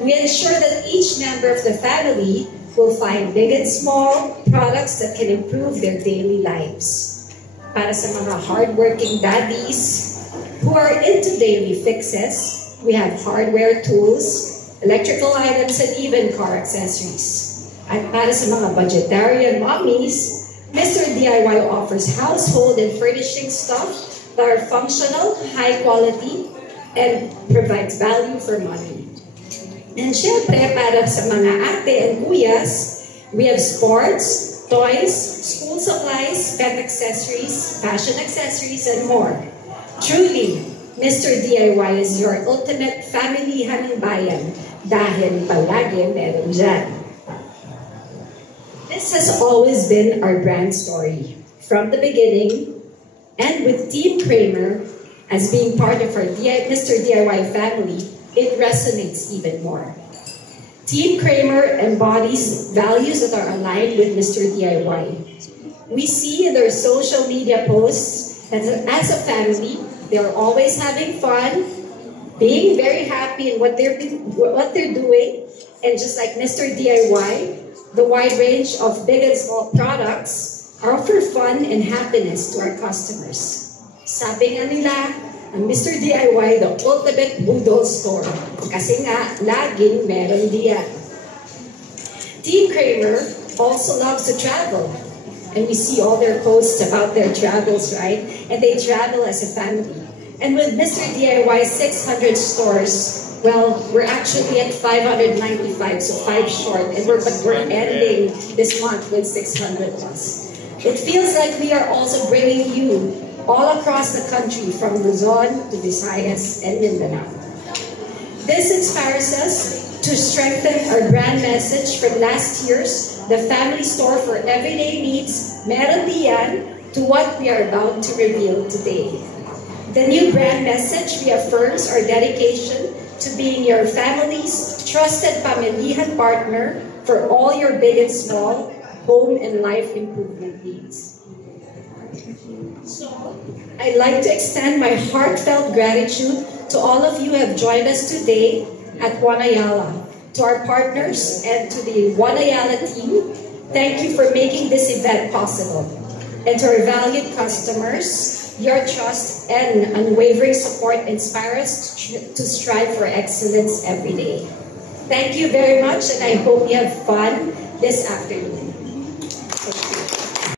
We ensure that each member of the family will find big and small products that can improve their daily lives. Para sa mga hardworking daddies who are into daily fixes, we have hardware tools, electrical items, and even car accessories. At para sa mga budgetarian mommies, Mr. DIY offers household and furnishing stuff that are functional, high quality, and provides value for money. And syempre, para sa mga ate and kuyas, we have sports, toys, school supplies, pet accessories, fashion accessories, and more. Truly, Mr. DIY is your ultimate family halimbayan dahil palagi meron dyan. This has always been our brand story from the beginning, and with Team Kramer as being part of our Mr. DIY family, it resonates even more. Team Kramer embodies values that are aligned with Mr. DIY. We see in their social media posts that as a family, they're always having fun, being very happy in what they're doing, and just like Mr. DIY, the wide range of big and small products offer fun and happiness to our customers. Sabi nga nila, ang Mr. DIY, the ultimate budol store. Kasi nga, laging meron diyan. Team Kramer also loves to travel. And we see all their posts about their travels, right? And they travel as a family. And with Mr. DIY 600 stores, well, we're actually at 595, so 5 short. And we're ending this month with 600 plus. It feels like we are also bringing you all across the country, from Luzon to Visayas and Mindanao. This inspires us to strengthen our brand message from last year's The Family Store for Everyday Needs, Meron Diyan, to what we are about to reveal today. The new brand message reaffirms our dedication to being your family's trusted pamilyahan partner for all your big and small home and life improvement needs. So, I'd like to extend my heartfelt gratitude to all of you who have joined us today at One Ayala. To our partners and to the One Ayala team, thank you for making this event possible. And to our valued customers, your trust and unwavering support inspire us to strive for excellence every day. Thank you very much, and I hope you have fun this afternoon.